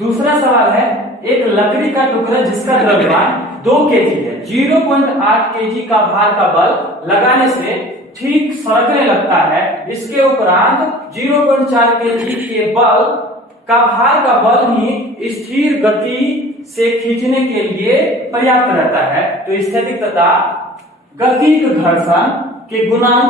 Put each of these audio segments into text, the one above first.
दूसरा सवाल है, एक लकड़ी का टुकड़ा जिसका द्रव्यमान 2 केजी है, 0.8 केजी का भार का बल लगाने से ठीक सरकने लगता है। इसके उपरांत 0.4 केजी के बल का भार का बल ही स्थिर गति से खींचने के लिए पर्याप्त रहता है। तो स्थैतिक तथा गतिक घर्षण के गुणांक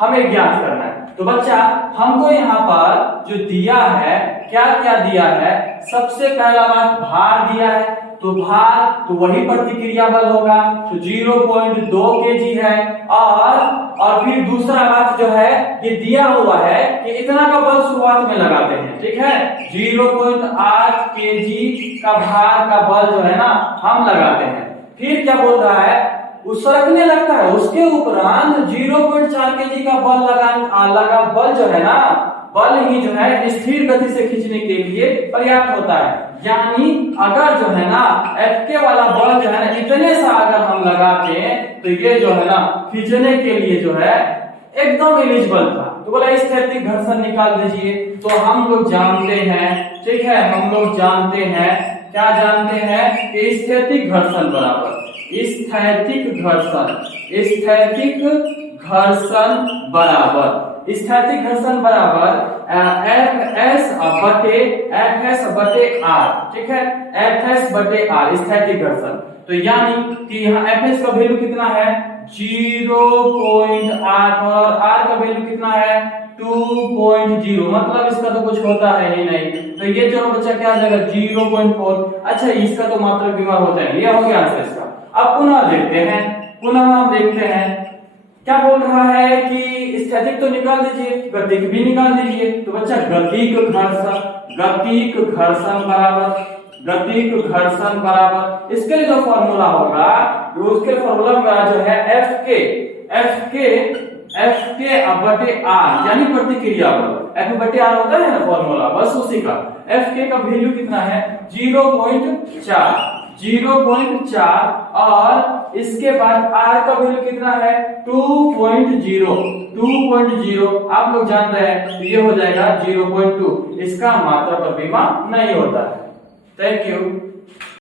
हमें ज्ञात करना है। तो बच्चा हमको यहाँ पर जो दिया है, क्या क्या दिया है, सबसे पहला बात भार दिया है, तो भार तो वही प्रतिक्रिया बल होगा, तो 0.2 केजी है। और फिर दूसरा बात जो है, ये दिया हुआ है कि इतना का बल शुरुआत में लगाते हैं, ठीक है, 0.8 केजी का भार का बल जो है ना हम लगाते हैं। फिर क्या बोल रहा है, सरकने लगता है, उसके उपरांत 0.4 केजी का बल लगा बल जो है ना, बल ही जो है स्थिर गति से खींचने के लिए पर्याप्त होता है। यानी अगर जो है ना Fk वाला बल जो है ना इतने सा अगर हम लगाते हैं तो ये जो है ना खींचने के लिए जो है एकदम एलिजिबल था। तो बोला स्थैतिक घर्षण निकाल दीजिए। तो हम लोग जानते हैं, ठीक है, हम लोग जानते हैं, क्या जानते हैं कि स्थैतिक घर्षण बराबर स्थैतिक घर्षण बराबर Fs बटे R, ठीक है, Fs बटे R स्थैतिक घर्षण। तो यानी कि यहाँ Fs का वैल्यू कितना है 0.8 और R का वैल्यू कितना है 2.0, मतलब इसका तो कुछ होता है ही नहीं। तो ये जो बच्चा क्या आ जाएगा 0.4। अच्छा, इसका तो मात्रक बीमार होता है, ये हो गया आंसर इसका। अब पुनः हम देखते हैं क्या बोल रहा है कि स्थैतिक तो निकाल दीजिए, गतिक भी निकाल दीजिए। तो बच्चा गतिक घर्षण बराबर इसके लिए जो फॉर्मूला होगा, उसके फॉर्मूला में जो है Fk बटे R यानी प्रतिक्रिया बल, F बटे R होता है ना फॉर्मूला, बस उसी का। Fk का वैल्यू कितना है 0.4 और इसके बाद R का वैल्यू कितना है 2.0। आप लोग जान रहे हैं, ये हो जाएगा 0.2। इसका मात्रा पर बीमा नहीं होता है। Thank you.